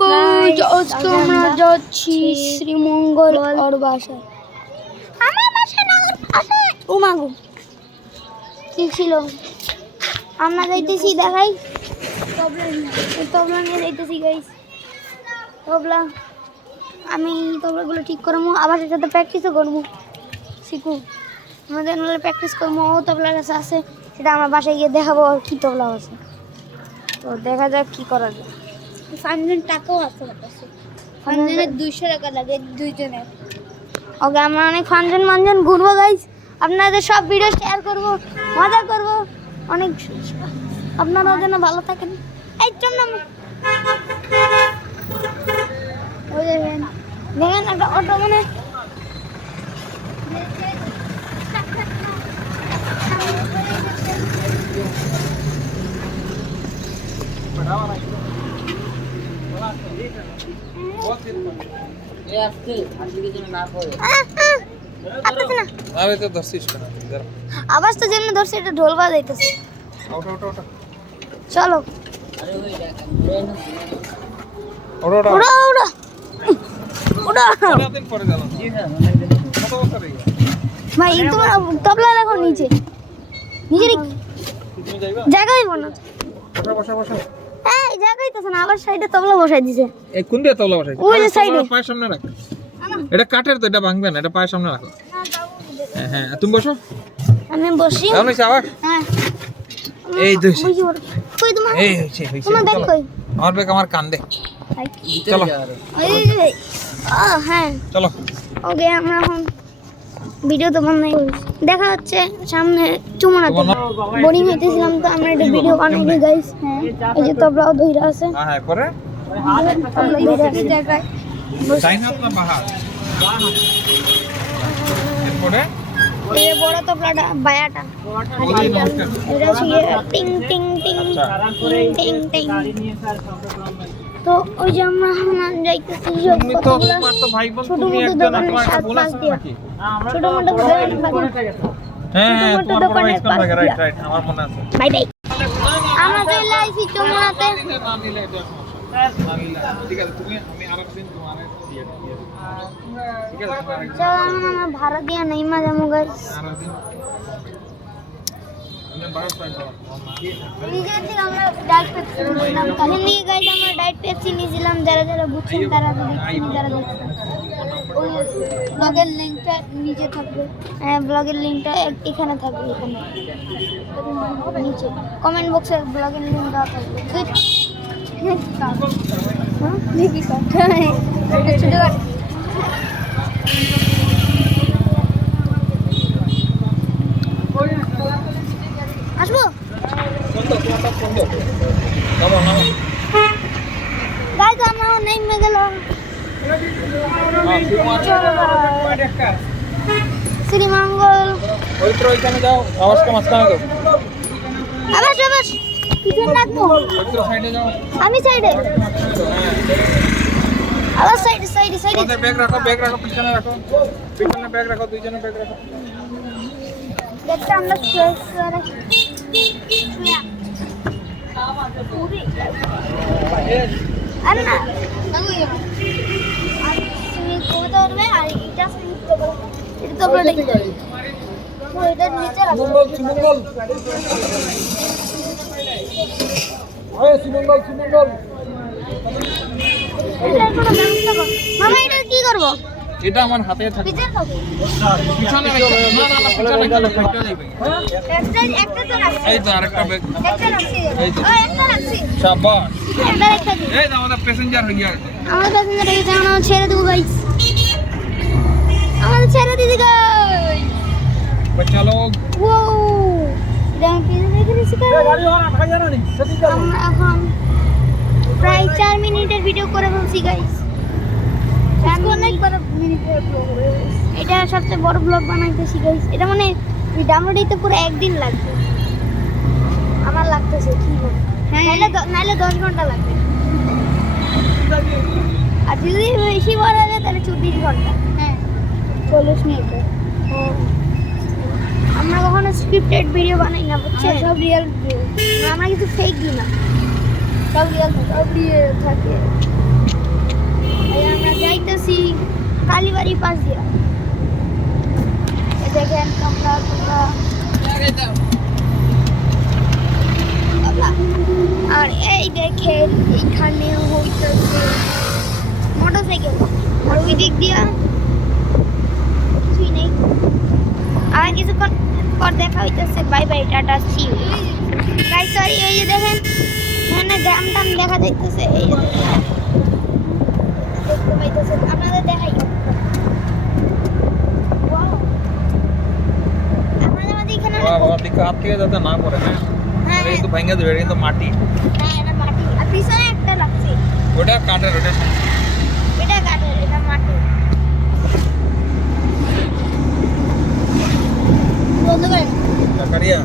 আজকে আমরা যাচ্ছি শ্রীমঙ্গল ওর বাসায়। আমার বাসা না, ওর বাসায়। ও মাগো, কি ছিল? আমরা যাইতেছি, দেখাই তবলা নিয়ে যাইতেছি গাইস। তবলা আমি তবলাগুলো ঠিক করবো, আবার সাথে প্র্যাকটিসও করবো, শিখু আমাদের নাহলে প্র্যাকটিস করবো। ও তবলার কাছে আছে, সেটা আমার বাসায় গিয়ে দেখাবো আর কি তবলা আছে। তো দেখা যাক কি করা যায়। ফানজন টাকাও আছে, ফানজনের 200 টাকা লাগে দুইজনের। ওকে, আমরা অনেক ফানজন ঘুরবো গাইস, আপনাদের সব ভিডিও শেয়ার করব, মজা করব অনেক। আপনারা যেন ভালো থাকেন। এই জন্য ওই দেখেন একটা অটো মানে আওয়াজ তো যেমন ধরছে, এটা ঢোল বাজাইতেছে। চলো ভাই, তোমার তবলা রাখো নিচে, নিজের জায়গা হইব না। এই জায়গাইতেছে না, আবার সাইডে তবলা বসাই দিছে। এই কোন দিয়ে তবলা বসাই? ওই যে সাইডে। পায়ের সামনে রাখ। এটা কাঠের তো, এটা ভাঙবে না, এটা পায়ের সামনে রাখো। হ্যাঁ, তুমি বসো। আমি বসি। আমি আবার। হ্যাঁ, এই দুইছে। কই তোমার? এই হইছে। তোমার ব্যাগ কই? আমার ব্যাগ আমার কান্দে। চলো। এই হ্যাঁ, চলো। ওকে, আমরা এখন ভিডিও তো বন্ধ নাই, দেখা হচ্ছে সামনে চুমনাতে। বোরিং হইতেছিলাম তো আমরা একটা ভিডিও বানাইনি গাইস। হ্যাঁ, এই যে তবলাও ধইরা আছে। হ্যাঁ, পরে তবলা ধইরা আছে জায়গায়। সাইনাত না বাহার। এরপরে এই যে বড় তবলাটা বায়াটা, এটা হচ্ছে টিং টিং টিং টিং টিং। তো ওই যে আমরা এখন যাইতেছি তুমি তো তোমার তো ভাই বোন, তুমি একজন, তোমার একটা বোন আছে নাকি? ছোট মোটো দোকান। হ্যাঁ, তোমার বড় ভাই ইসলাম লাগে, রাইট, আমার মনে আছে। Bye bye. আমরা চলে আইছি চুমনাতে। না নিলে এটা ঠিক আছে, তুমি আমি আরেকদিন তোমার দিয়ে ঠিক আছে। চলো, আমরা ভাড়া দিয়া নাই মজা মুগাই। আরেকদিন আমি বারো টাইম করব। নিজের থেকে আমরা ডাইট পেপসি নিলাম। কারণ নিয়ে গাইস আমরা ডাইট পেপসি নিয়েছিলাম, যারা যারা বুঝছেন তারা দেখছেন, যারা দেখছেন ওই ব্লগের লিংকটা নিচে থাকবে। হ্যাঁ, ব্লগের লিংকটা এখানে থাকবে, এখানে নিচে কমেন্ট বক্সে ব্লগের লিংক দেওয়া থাকবে। দেখি ছোট আসবো গাইস, আমরা নেমে গেলাম শ্রীমঙ্গল। পবিত্র ওইখানে যাও, আওয়াজটা মাঝখানে দাও। আবার পিছনে রাখবো। পবিত্র সাইডে যাও। আমি সাইডে, আবার সাইডে তোমাদের ব্যাগ রাখো, পিছনে রাখো, পিছনে ব্যাগ রাখো, দুইজনে ব্যাগ রাখো। দেখতে আমরা শেষ করে আরে না তুমি কবিতা করবে আর এটা তো বলে এটা নিচে রাখো। সুমঙ্গল ওই সুমঙ্গল এটা কোনো ব্যবস্থা কর। মামা, এটা কি করব? এটা আমার হাতে থাকে। পিছনে থাকো। পিছনে রাখো। না পিছনে গেলে ফাইটা যাবে। একটা তো রাখছি। এই তো আরেকটা ব্যাগ। একটা রাখছি। এই তো। একটা রাখছি। শাবাশ। একটা রেখে দিই। এই তো আমাদের প্যাসেঞ্জার হয়ে গেছে। আমাদের প্যাসেঞ্জার হয়ে গেছে, আমরা ছেড়ে দেবো গাইস। আমাদের ছেড়ে দিদি গাইস। চলো। ও এটা আমি পিছনে রেখে দিছি গাইস। আমরা এখন প্রায় 4 মিনিটের ভিডিও করে ফেলছি গাইস। 4 মিনিটের ব্লগ। এটা সবচেয়ে বড় ব্লগ বানাইতেছি গাইস। এটা মানে ডাউনলোড দিতে পুরো একদিন লাগবে আমার, লাগতেছে কি বলবো। নাইলে 10 ঘন্টা লাগবে, আর যদি বেশি বড় লাগে তাহলে 24 ঘন্টা। হ্যাঁ, 40 মিনিট। আমরা কখনো স্ক্রিপ্টেড ভিডিও বানাই না, বুঝছেন? সব রিয়েল ভিডিও, আমরা কিছু ফেক দিই না, সব রিয়েল থাকে। বাড়ির পাশ দিয়া। এই দেখেন কামরা টুমরা। আর এই দেখেন এইখানে হইতেছে মোটরসাইকেল, আর ওই দিক দিয়া কিছুই নেই। আর কিছুক্ষণ পর দেখা হইতেছে। বাই বাই, টাটা, সি ইউ গাইস। সরি, এই যে দেখেন এখানে গ্রাম টাম দেখা যাইতেছে। এই যে দেখতে পাইতেছেন, আপনাদের দেখাই। Wow! আমাদের এখানে বাবা দিকে হাত থেকে যাতে না পড়ে, হ্যাঁ হ্যাঁ এটা কিন্তু ভেঙে দেবে, এটা কিন্তু মাটি, হ্যাঁ, এটা মাটি। আর পিছনে একটা লাগছে, ওটা কাঠের, ওটা এটা কাঠের, এটা মাটি। বন্ধ করেন। জাকারিয়া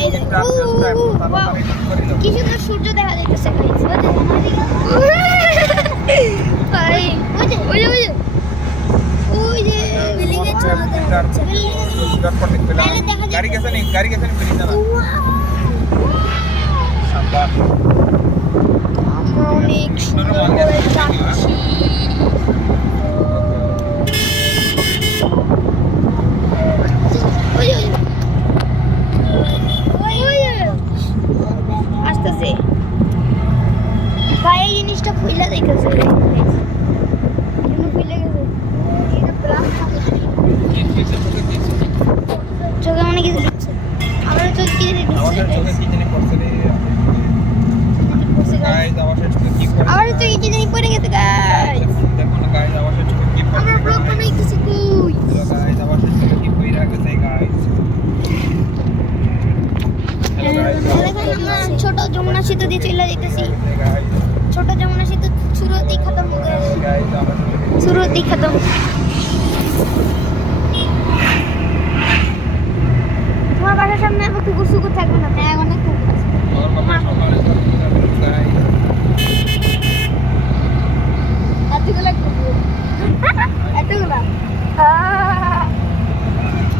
এই যে কাঠ চেষ্টা একটু wow! তাড়াতাড়ি করে দাও। কি সুন্দর সূর্য দেখা যাইতেছে গাইস। ভাই ওই যে ওই যে বিল্ডিং এর ছাদ দেখা যাচ্ছে। गाड़ी कैसे नहीं फिर जाना शानदार। আমরা অনেক সুন্দর করে যাচ্ছি। ওই যে, ওই যে, আসতেছে ভাই। এই জিনিসটা ফুইলা যাইতেছে, ফুইলা গেছে। এটা ব্লাস্ট চোখে অনেক কিছু ঢুকছে। আমার চোখে কি জিনিস আমাদের ঢুকছে? চোখে কি জানি পড়ছে রে গাইস, আমাদের চোখে কি পড়ছে? আমার চোখে কি জিনিস পড়ে গেছে গাইস। দেখো না গাইস, আমাদের চোখে কি পড়ছে? আমার ব্লগ বানাইতেছি কই? গাইস, আমাদের চোখে কি পড়ে গেছে গাইস? হ্যালো গাইস, দেখেন আমরা ছোট যমুনা সেতু দিয়ে চলে যাইতেছি। গাইস ছোট যমুনা সেতু শুরুতেই খতম হয়ে গেছে, গাইস আমাদের চোখে শুরুতেই খতম। তোমার বাসার সামনে আবার কুকুর সুকুর থাকবে না? হ্যাঁ, অনেক কুকুর আছে। और पापा সকালে গাইস এতগুলা কুকুর, এতগুলা।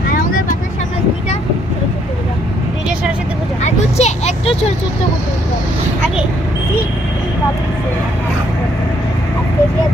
আর আমাদের বাসার সামনে দুইটা ছোট ছোট গুলা, দুইটা সরস্বতী পূজা। আর হচ্ছে একটা ছোট ছোট কুকুর আগে ঠিক এই বাবু আজকে গিয়ে